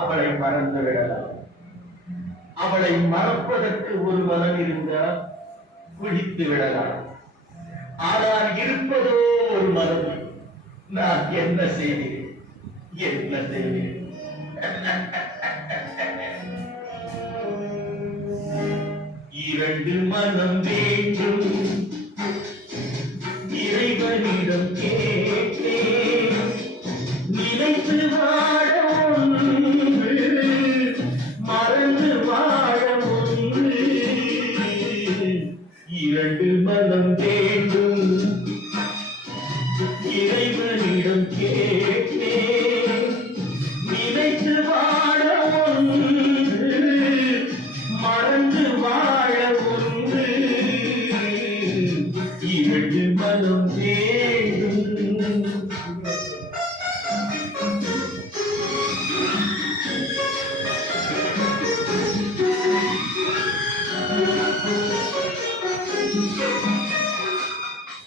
அவளை மறந்து விடலாம். அவளை மறப்பதற்கு ஒரு மனம் இருந்தால் குடித்து விடலாம். ஆனால் இருப்பதோ ஒரு மனம். நான் என்ன செய்வேன்? என்ன செய்வேன்? இரண்டு மனம் வேண்டும், இறைவனிடம் கேட்டேன். நினைத்து வாழ ஒன்று, மறந்து வாழ ஒன்று. இரண்டு மனம் வேண்டும், இறைவனிடம் கேட்டேன். நினைத்து வாழ ஒன்று, மறந்து வாழ ஒன்று. இரண்டு மனம் வேண்டும்.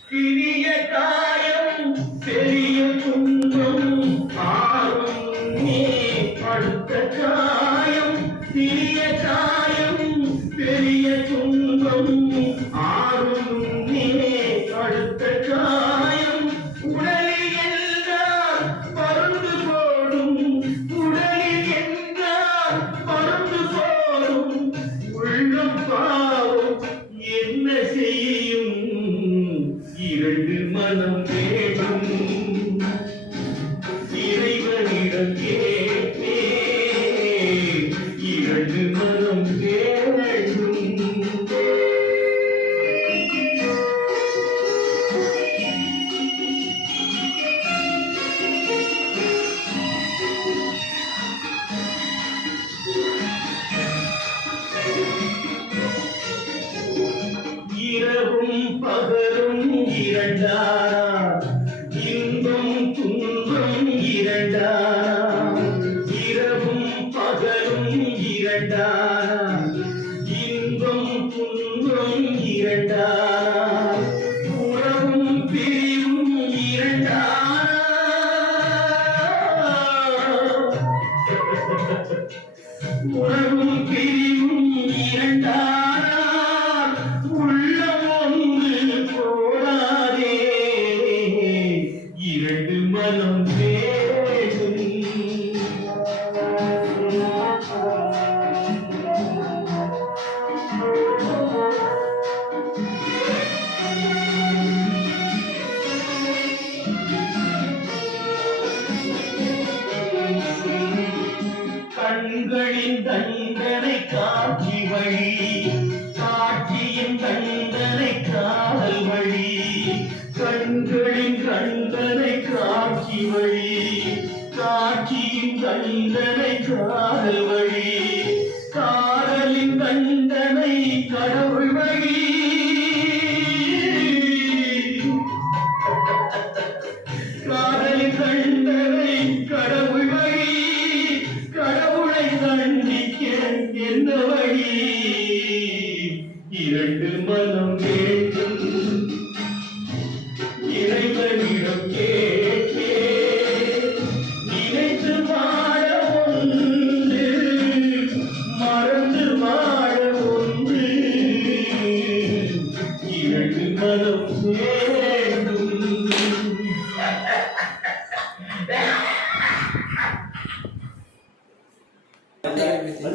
சிறிய காயம் பெரிய துன்பம் ஆறும் நீ அடுத்த காயம். சிறிய காயம் பெரிய துன்பம் ஆறும் நீ அடுத்த காயம். உடலில் என்றால் பருந்து போடும், உடலில் என்றால் பருந்து போடும். உள்ளம் பாவம் என்ன செய்யும்? இரண்டு மனம் வேண்டும், இறைவனிடம் கேட்டே. இரண்டு மனம் வேண்டும். இரவும் பகலும் இரண்டாரா, இன்பம் துன்பம் இரண்டாரா. இரவும் பகலும் இரண்டாரா, இன்பம் துன்பம் இரண்டாரா. உறவும் பிரிவும் இரண்டாரா. உறவும் பிரிவும் இரண்டாரா. இரண்டு மனம் வேண்டும். கண்களின் தண்டனை காட்சி வழி, காட்சியின் தண்டனை காதல் வழி. கண்களின் தண்டனை காட்சி வழி, காட்சியின் தண்டனை காதல் வழி. காதலின் தண்டனை கடவுள் வழி. காதலின் தண்டனை கடவுள் வழி. கடவுளை தண்டிக்க என்ன வழி? இரண்டு மனம் வேண்டும், இறைவனிடம் கேட்டே. நினைத்து வாழ ஒன்று,